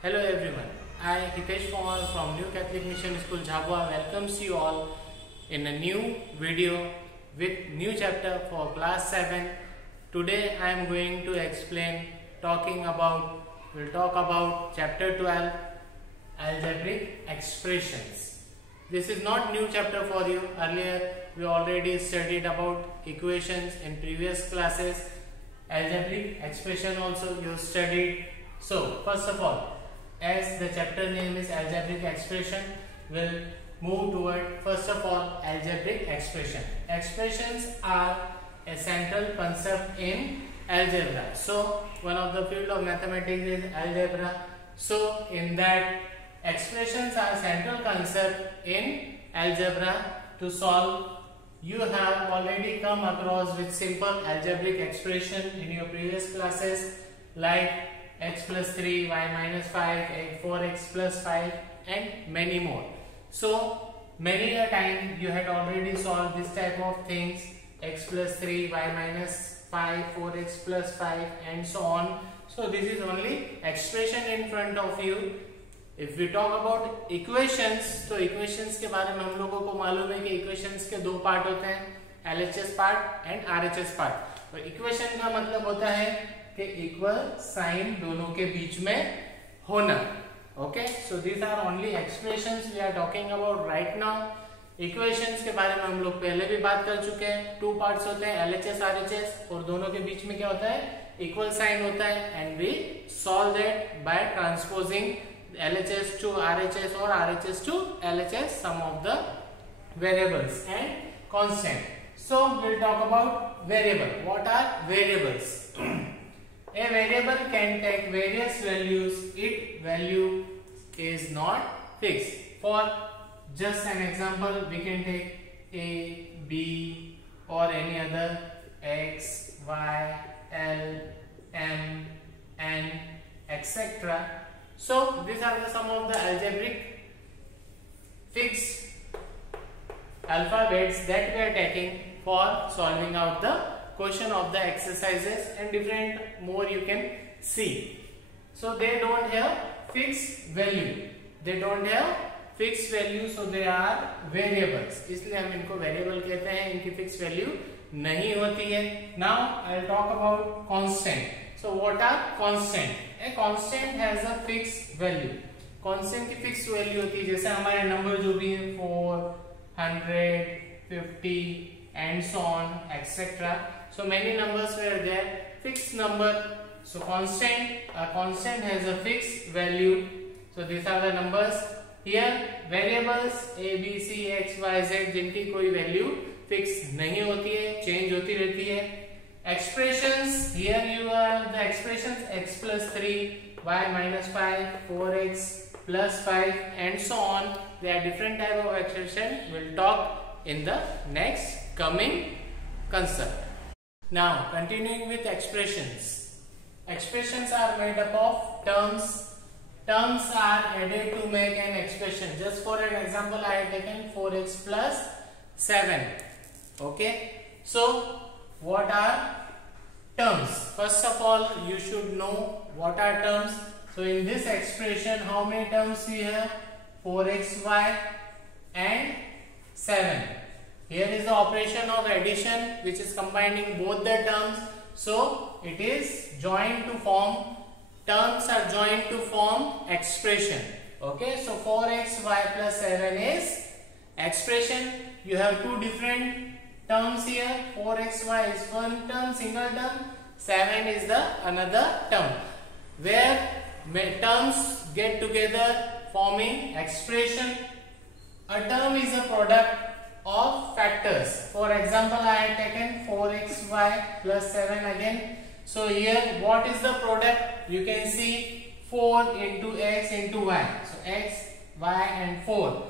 Hello everyone, I Hitesh Pawar from New Catholic Mission School Jhabua welcomes you all in a new video with new chapter for class 7. Today I am going to we'll talk about chapter 12, algebraic expressions. This is not new chapter for you. Earlier we already studied about equations in previous classes. Algebraic expression also you studied. So first of all, as the chapter name is algebraic expression, we'll move toward first of all algebraic expression. Expressions are a central concept in algebra. So one of the field of mathematics is algebra. So in that, expressions are central concept in algebra to solve. You have already come across with simple algebraic expression in your previous classes like x plus 3, y minus 5, 4x plus 5 and many more. So many a time you had already solved this type of things, x plus 3, y minus 5, 4x plus 5 and so on. So this is only expression in front of you. If we talk about equations, तो equations के बारे में हम लोगों को मालूम है कि equations के दो पार्ट होते हैं, LHS part and RHS part. तो इक्वेशन का मतलब होता है कि इक्वल साइन दोनों के बीच में होना. Okay, so these are only expressions we are talking about right now. Equations के बारे में हम लोग पहले भी बात कर चुके हैं. टू पार्ट्स होते हैं, LHS RHS, और दोनों के बीच में क्या होता है, इक्वल साइन होता है. And we solve that by transposing LHS to RHS or RHS to LHS, some of the variables and constant. So we'll talk about variable. What are variables? A variable can take various values. Its value is not fixed. For just an example, we can take A, B or any other X, Y, L, M, N, etc. So these are some of the algebraic fixed alphabets that we are taking for solving out the question of the exercises, and different more you can see. So they don't have fixed value. They don't have fixed value, so they are variables. इसलिए हम इनको variable कहते हैं. इनकी fixed value नहीं होती है. Now I'll talk about constant. So what are constant? A constant has a fixed value. Constant की fixed value होती है, जैसे हमारे नंबर जो भी हैं 4, 100, 50 and so on etc. So many numbers were there, fixed number. So a constant has a fixed value. So these are the numbers. Here variables A, B, C, X, Y, Z जिनकी कोई value fixed नहीं होती है, change होती रहती है. Expressions, here you have the expressions x plus 3, y minus 5, 4x plus 5 and so on. They are different type of expression. We'll talk in the next coming concept. Now continuing with expressions. Expressions are made up of terms. Terms are added to make an expression. Just for an example, I have taken 4x plus 7. Okay. So what are terms? First of all, you should know what are terms. So in this expression, how many terms we have? 4xy and 7. Here is the operation of addition which is combining both the terms. So it is joined to form, terms are joined to form expression. Okay, so 4xy plus 7 is expression. You have two different terms here. 4xy is one term, single term. 7 is the another term. Where terms get together forming expression. A term is a product of factors. For example, I have taken 4xy plus 7 again. So here what is the product? You can see 4 into x into y. So x, y and 4.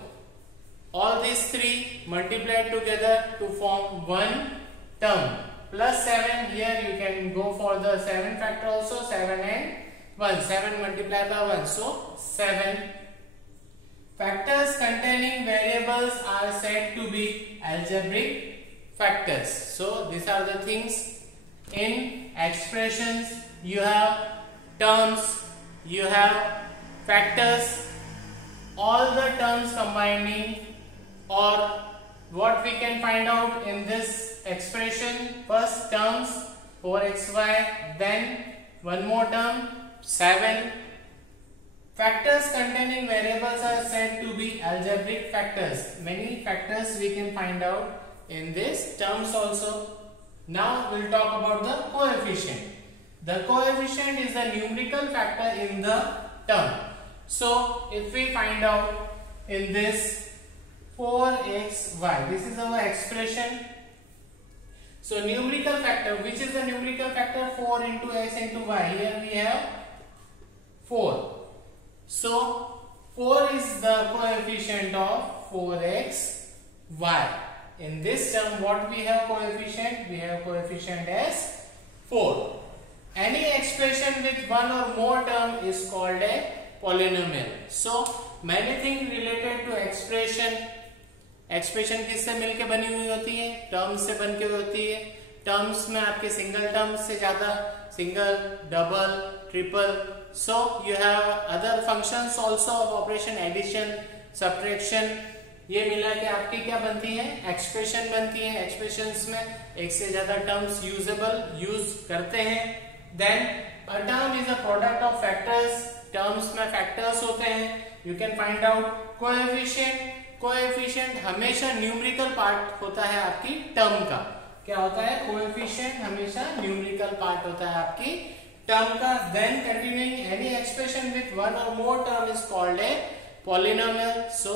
All these three multiplied together to form one term. Plus 7, here you can go for the 7 factor also. 7 and 1. 7 multiplied by 1. So 7. Factors containing variables are said to be algebraic factors. So these are the things. In expressions you have terms, you have factors, all the terms combining, or what we can find out in this expression. First terms 4xy, then one more term 7. Factors containing variables are said to be algebraic factors. Many factors we can find out in this terms also. Now we'll talk about the coefficient. The coefficient is the numerical factor in the term. So if we find out in this 4xy, this is our expression. So numerical factor, which is the numerical factor? 4 into x into y. Here we have 4. So 4 is the coefficient of 4xy. In this term, what we have coefficient? We have coefficient as 4. Any expression with one or more term is called a polynomial. So many things related to expression. Expression किससे मिलके बनी हुई होती है? Terms से बनके होती है. टर्म्स में आपके सिंगल टर्म्स से ज्यादा, single, double, triple. So you have other functions also of operation, addition, subtraction. ये मिला के आपकी क्या बनती है? एक्सप्रेशन बनती है. एक्सप्रेशंस में एक से ज्यादा टर्म्स यूज करते हैं. Then a term is a product of factors. Terms में फैक्टर्स होते हैं. You can find out coefficient. Coefficient हमेशा न्यूमेरिकल पार्ट होता है आपकी टर्म का. क्या होता है? कोएफिशिएंट हमेशा न्यूमेरिकल पार्ट होता है आपकी टर्म का. Then continuing any expression with one or more term is called a polynomial. So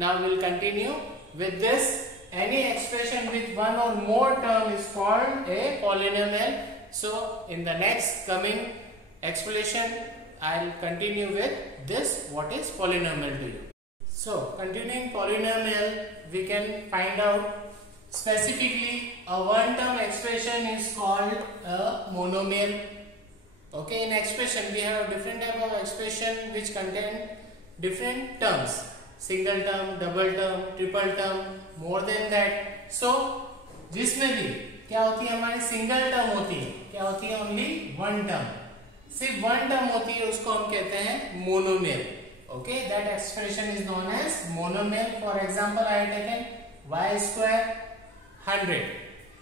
now we'll continue with this. Any expression with one or more term is called a polynomial. So in the next coming explanation I'll continue with this, what is polynomial to you. So continuing polynomial, we can find out specifically a one term expression is called a monomial. Okay, in expression we have different type of expression which contain different terms, single term, double term, triple term, more than that. So जिसमें भी क्या होती है? हमारी single term होती है. क्या होती है? Only one term. सिर्फ वन टर्म होती है, उसको हम कहते हैं monomial. Okay, that expression is known as monomial. For example I taken y square 100.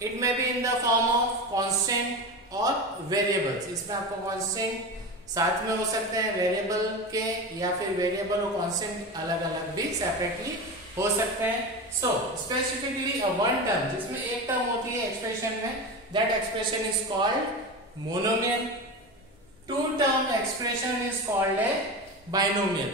It may be in the form of constant और वेरिएबल्स. इसमें आपको कांस्टेंट साथ में हो सकते हैं वेरिएबल के, या फिर वेरिएबल और कांस्टेंट अलग अलग भी सेपरेटली हो सकते हैं. So specifically a one term, जिसमें एक टर्म होती है एक्सप्रेशन में, that expression is called monomial. Two term expression is called a binomial.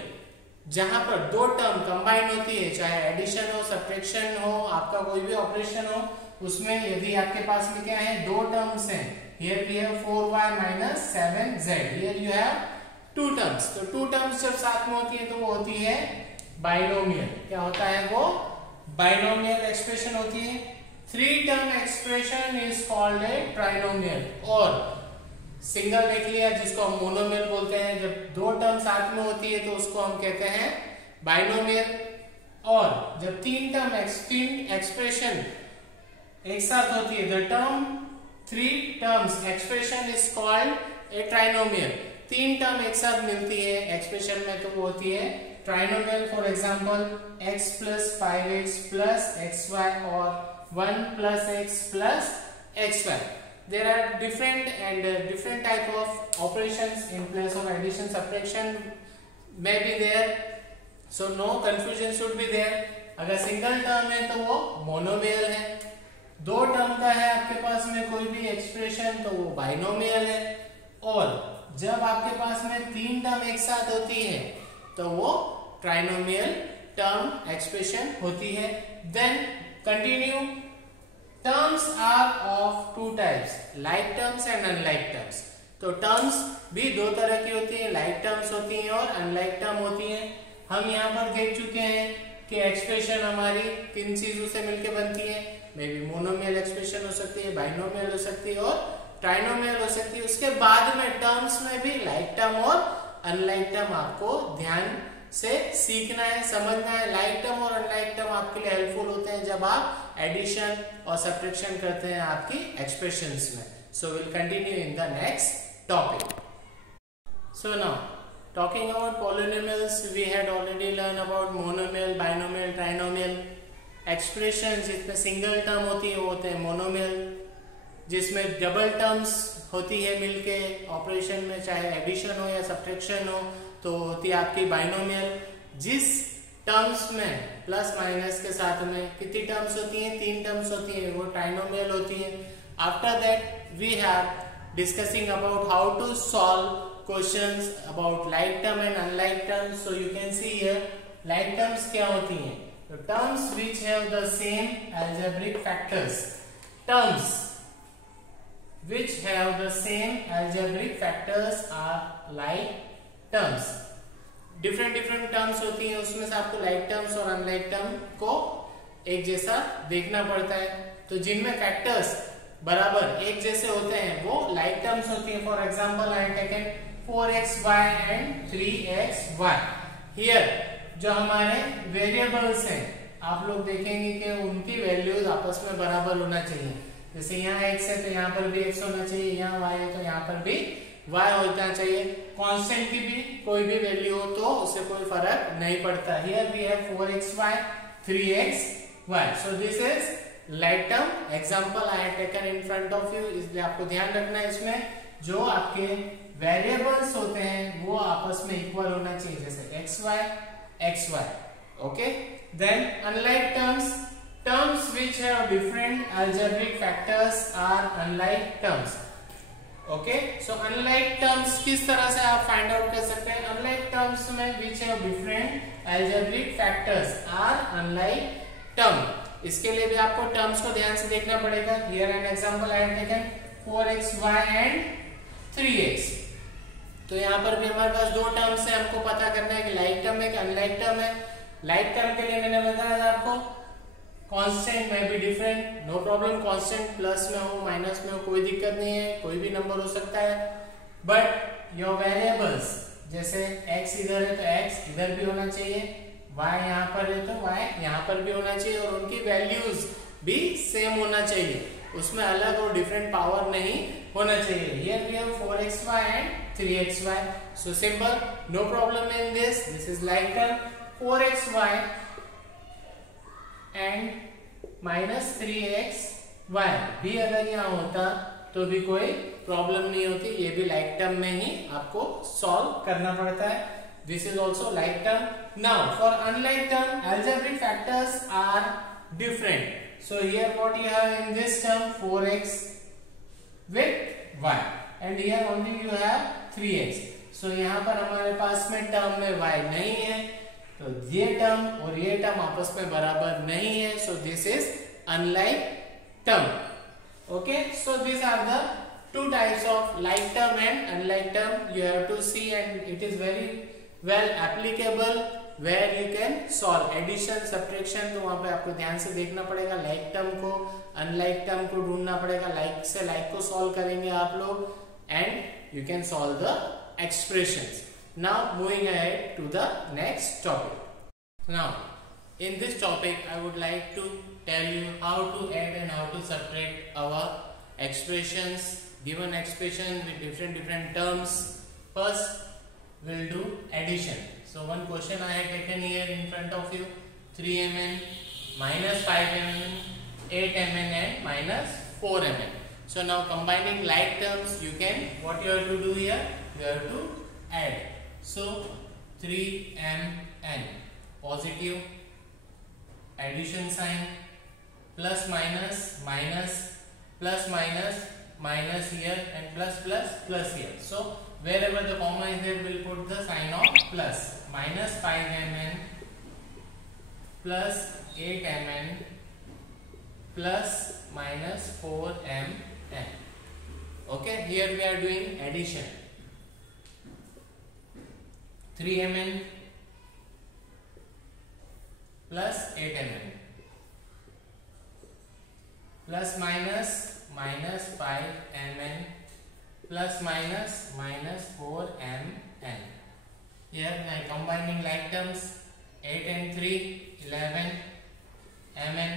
जहां पर दो टर्म कंबाइन होती है, चाहे एडिशन हो, सब्ट्रैक्शन हो, आपका कोई भी ऑपरेशन हो, उसमें यदि आपके पास में क्या है? दो टर्म्स हैं. Here we have 4y minus 7z. Here you have two terms. तो two terms जब साथ में होती है तो वो होती है बाइनोमियल. क्या होता है वो? बाइनोमियल एक्सप्रेशन होती है. Three term expression is called A trinomial. और सिंगल देख लिया जिसको हम मोनोमियल बोलते हैं. जब दो टर्म साथ में होती है तो उसको हम कहते हैं बाइनोमियल. और जब तीन एक्सप्रेशन एक साथ होती है, the term three terms expression is called A trinomial. तीन टर्म एक साथ मिलती है एक्सप्रेशन में तो वो होती है trinomial. For example x plus 5x plus xy और 1 plus x plus xy. There are different type of operations in place of addition, subtraction may be there. So no confusion should be there. अगर single term है तो वो monomial है. दो term का है आपके पास में कोई भी एक्सप्रेशन तो वो बाइनोमियल है. और जब आपके पास में तीन टर्म एक साथ होती है तो वो ट्राइनोमियल टर्म एक्सप्रेशन होती है. Then continue. Terms are of two types, like terms and unlike terms. तो टर्म्स भी दो तरह की होती है, लाइक टर्म्स होती हैं और अनलाइक टर्म होती हैं. हम यहाँ पर देख चुके हैं कि एक्सप्रेशन हमारी किन चीजों से मिलकर बनती है. मे बी मोनोमियल एक्सप्रेशन हो सकती है, बाइनोमियल हो सकती है और ट्राइनोमियल हो सकती है. उसके बाद में टर्म्स में भी लाइक टर्म और अनलाइक टर्म आपको ध्यान से सीखना है, समझना है. लाइक टर्म और अनलाइक टर्म आपके लिए हेल्पफुल होते हैं जब आप एडिशन और सब्ट्रैक्शन करते हैं आपकी एक्सप्रेशंस में. So will continue in the next topic. So now talking about polynomials, we had already learned about monomial, binomial, trinomial. Expression जिसमें सिंगल टर्म होती है वो होते हैं मोनोमियल, जिसमें डबल टर्म्स होती है मिलके ऑपरेशन में, चाहे एडिशन हो या सब्ट्रैक्शन हो, तो होती है आपकी बाइनोमियल. जिस टर्म्स में प्लस माइनस के साथ में कितनी टर्म्स होती हैं, 3 टर्म्स होती हैं, वो ट्राइनोमियल होती है. After that we have discussing about how to solve questions about like term and unlike terms. So you can see here like terms क्या होती हैं. The terms which have the same algebraic factors, terms which have the same algebraic factors are like terms. different terms होती हैं, उसमें से आपको like terms और unlike term को एक जैसा देखना पड़ता है. तो जिनमें factors बराबर एक जैसे होते हैं वो like terms होती हैं. For example, I have taken 4xy and 3xy. Here जो हमारे वेरिएबल्स हैं, आप लोग देखेंगे कि उनकी वैल्यूज आपस में बराबर होना चाहिए. जैसे यहाँ x है तो यहाँ पर भी x होना चाहिए, यहाँ y है तो यहाँ पर भी y होना चाहिए. कांस्टेंट की भी कोई भी वैल्यू हो तो उससे कोई फर्क नहीं पड़ता. Here we have 4xy 3xy. So this is like term. Example I have taken in front of you, इसलिए आपको ध्यान रखना है इसमें जो आपके वेरिएबल्स होते हैं वो आपस में इक्वल होना चाहिए, जैसे xy xy. Okay, then unlike terms which have different algebraic factors are unlike terms. Okay, so unlike terms किस तरह से आप find out कर सकते हैं. unlike terms में which have different algebraic factors are unlike term. इसके लिए भी आपको terms को ध्यान से देखना पड़ेगा. Here an example I have taken 4xy and 3x. तो यहाँ पर भी हमारे पास दो टर्म्स है, हमको पता करना है कि लाइक टर्म है कि अनलाइक टर्म है. लाइक टर्म के लिए मैंने बताया था आपको कांस्टेंट में भी different, no problem. Constant plus में हो माइनस में हो कोई दिक्कत नहीं है, कोई भी नंबर हो सकता है. बट योर वेरिएबल्स जैसे x इधर है तो x इधर भी होना चाहिए, y यहाँ पर है तो y यहाँ पर भी होना चाहिए, और उनकी वैल्यूज भी सेम होना चाहिए, उसमें अलग और डिफरेंट पावर नहीं होना चाहिए. Here we have 4xy and 3xy. So simple, no problem in this. This is like term. 4xy and minus 3xy भी अगर यहाँ होता तो भी कोई प्रॉब्लम नहीं होती. ये भी लाइक टर्म में ही आपको सॉल्व करना पड़ता है. This is also like term. Now for unlike term, algebraic factors are different. So here what you have in this term 4x with y and here only you have 3x. So यहाँ पर हमारे पास में term में y नहीं है, तो ये term और ये टर्म आपस में बराबर नहीं है. So this is unlike term. Okay, so these are the two types of like term and unlike term. You have to see and it is very well applicable where you can solve addition subtraction. तो वहां पे आपको ध्यान से देखना पड़ेगा. Like term को unlike term को ढूंढना पड़ेगा. लाइक से लाइक को सॉल्व करेंगे आप लोग and you can solve the expressions. Now moving ahead to the next topic. Now in this topic I would like to tell you how to add and how to subtract our expressions, given expression with different terms. First we'll do addition. So one question I have taken here in front of you, 3mn, minus 5mn, 8mn and minus 4mn. So now combining like terms, you can, what you have to do here, you have to add. So 3mn, positive, addition sign, plus minus, minus, plus minus, minus here and plus plus plus here. So wherever the comma is there, we'll put the sign of plus. Minus 5mn plus 8mn plus minus 4mn. Okay, here we are doing addition. 3mn plus 8mn plus minus minus 5mn plus minus minus 4mn. Here I am combining like terms, 8 and 3, 11 mn,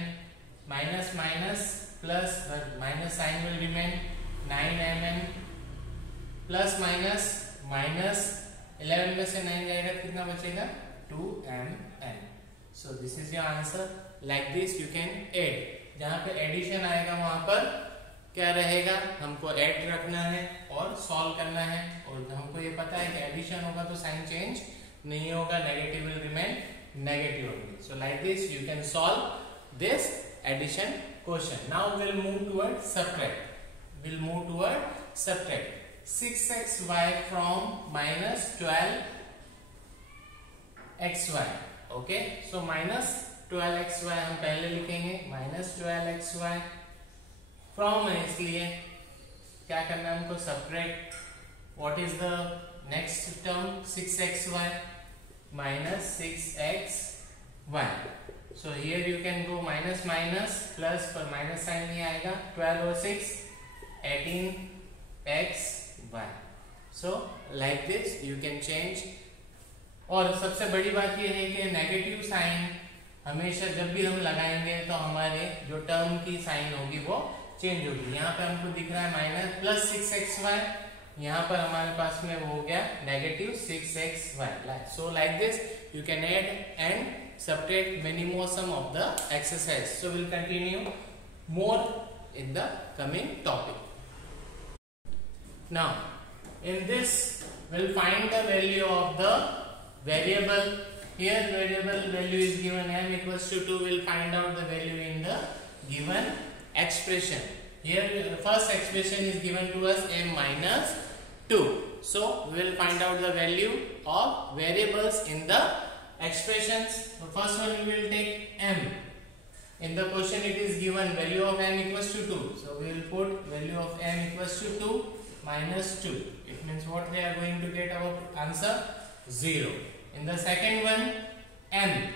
minus minus plus, but minus sign will remain, 9 mn plus minus minus 11 में से 9 जाएगा तो कितना बचेगा 2mn. So this is your answer. Like this you can add. जहाँ पे addition आएगा वहां पर क्या रहेगा, हमको ऐड रखना है और सॉल्व करना है. और हमको ये पता है कि एडिशन होगा तो साइन चेंज नहीं होगा, negative will remain negative only. So like this you can solve this addition question. Now we'll move toward subtract. We'll move toward subtract. 6xy from minus 12xy. Okay, so minus 12xy हम पहले लिखेंगे. minus 12xy from है, इसलिए क्या करना है हमको, subtract. What is the next term? 6xy minus 6xy. So here you can go minus minus plus, पर minus sign नहीं आएगा. 12 और 6 18xy. So like this you can change. और सबसे बड़ी बात यह है कि नेगेटिव साइन हमेशा जब भी हम लगाएंगे तो हमारे जो टर्म की साइन होगी वो चेंज होगी. यहाँ पे हमको दिख रहा है माइनस प्लस 6xy, यहाँ पर हमारे पास में वो हो गया negative 6xy. So like this you can add and subtract many more sum of the exercise. So we'll continue more in the coming topic. Now in this we'll find the value of the variable. Here variable value is given m equals to 2. We'll find out the value in the given expression. Here first expression is given to us m minus 2. So we will find out the value of variables in the expressions. So first one we will take m. In the question it is given value of m equals to 2. So we will put value of m equals to 2 minus 2. It means what we are going to get our answer 0. In the second one m,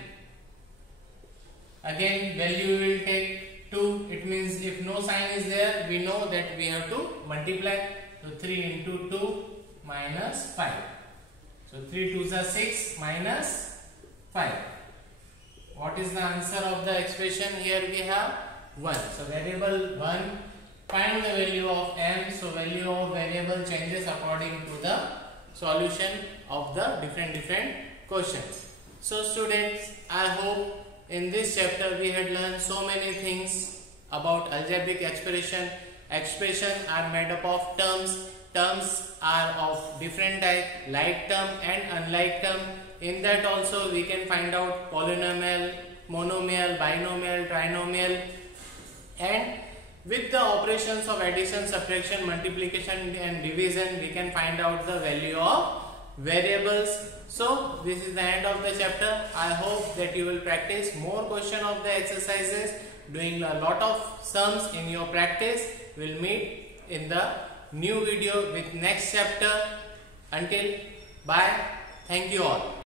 again value we will take 2. It means if no sign is there we know that we have to multiply. So 3 into 2 minus 5. So 3 2s are 6 minus 5. What is the answer of the expression? Here we have 1. So variable 1, find the value of m. So value of variable changes according to the solution of the different questions. So students, I hope in this chapter we had learned so many things about algebraic expression. Expressions are made up of terms. Terms are of different type, like term and unlike term. In that also we can find out polynomial, monomial, binomial, trinomial, and with the operations of addition, subtraction, multiplication and division we can find out the value of variables. So this is the end of the chapter. I hope that you will practice more question of the exercises, doing a lot of sums in your practice. We'll meet in the new video with next chapter. Until bye. Thank you all.